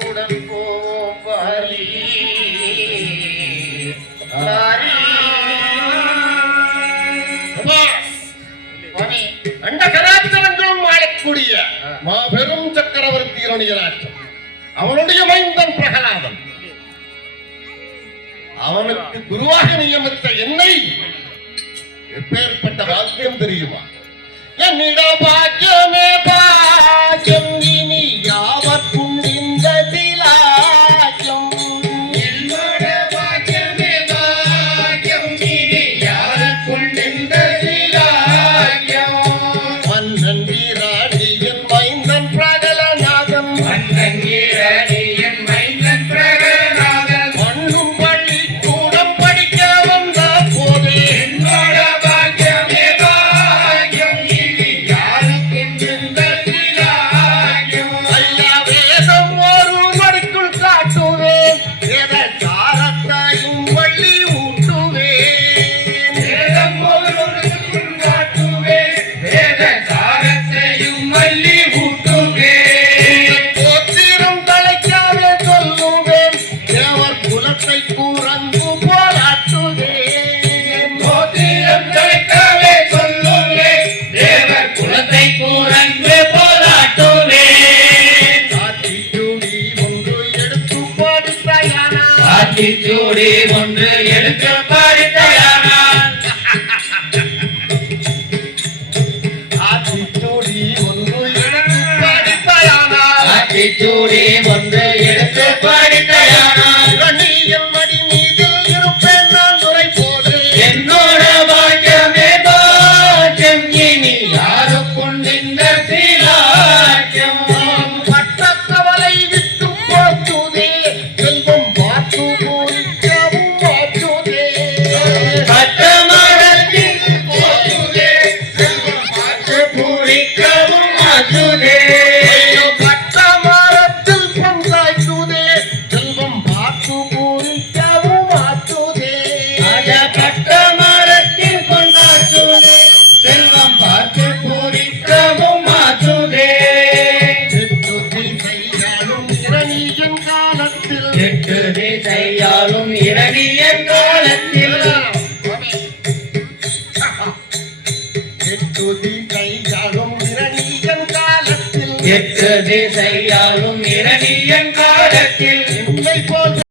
பாபுடன் போவோம் பாரி அண்ட கராச்சரங்களும் ஆளக்கூடிய மாபெரும் சக்கரவர்த்தி இரணியராட்சம் அவனுடைய மைந்தன் பிரகலாதன் அவனுக்கு குருவாக நியமித்த என்னை எப்பேற்பட்ட வாக்கியம் தெரியுமா? என்னிட பாக்கியமே பாக்கியம் இனி யாவர்க்கும் இந்த திலாக்கியம் என்னோட பாக்கியமே பாக்கியம் இனி யாவர்க்கும் இந்த திலாக்கியம் மன்னன் வீராடியின் மைந்தன் பிரகலநாதன் மன்னன் வீராடியின் மைந்தன் பிரகலநாதன் மண்ணும் பள்ளி கூடம் படிக்க வந்த போது என்னோட பாக்கியமே பாக்கியம் இனி யாருக்கும் இந்த திலாக்கியம் ஐயா வேதம் ஒரு மடிக்குள் காட்டுவேன் வேத சாரத்தையும் வள்ளி ஊட்டுவேன் வேதம் ஒரு மடிக்குள் காட்டுவேன் வேத சாரத்தையும் வள்ளி ஊட்டுவேன் கோத்திரம் தலைக்காவே சொல்லுவேன் தேவர் குலத்தை கூறந்து போராட்டுவேன் கோத்திரம் தலைக்காவே சொல்லுவேன் தேவர் குலத்தை கூறந்து போராட்டுவேன் ஆத்திச்சூடி ஒன்று எடுத்து பாடித்தாயானால் ஆத்திச்சூடி ஒன்று எடுத்து பாடித்தாயானால் ஆத்திச்சூடி ஒன்று எடுத்து பாடித்தாயானால் ஆத்திச்சூடி ஒன்று எடுத்து பாடித்தாயானால் ரணியல் மடி மீதில் இருப்பேன் நான் துறை போது என்னோட பாக்கியமே பாக்கியம் இனி யாருக்கும் இந்த சீலாக்கியம் பட்டத்தவளை விட்டு போச்சுதே செல்வம் பார்த்து பூரிக்கவும் மாற்றுதே பட்டமரத்தில் போச்சுதே செல்வம் பார்த்து பூரிக்கவும் மாற்றுதே பட்டமரத்தில் பொங்காய்ச்சுதே செல்வம் பார்த்து பூரிக்கவும் மாற்றுதே பட்டமரத்தில் பொங்காய்ச்சுதே செல்வம் பார்த்து பூரிக்கவும் மாற்றுதே எட்டு திசையாலும் இரணியன் காலத்தில் எட்டு திசையாலும் இரணியன் காலத்தில் எட்டு திசையாலும் இரணியன் காலத்தில் உன்னை போல்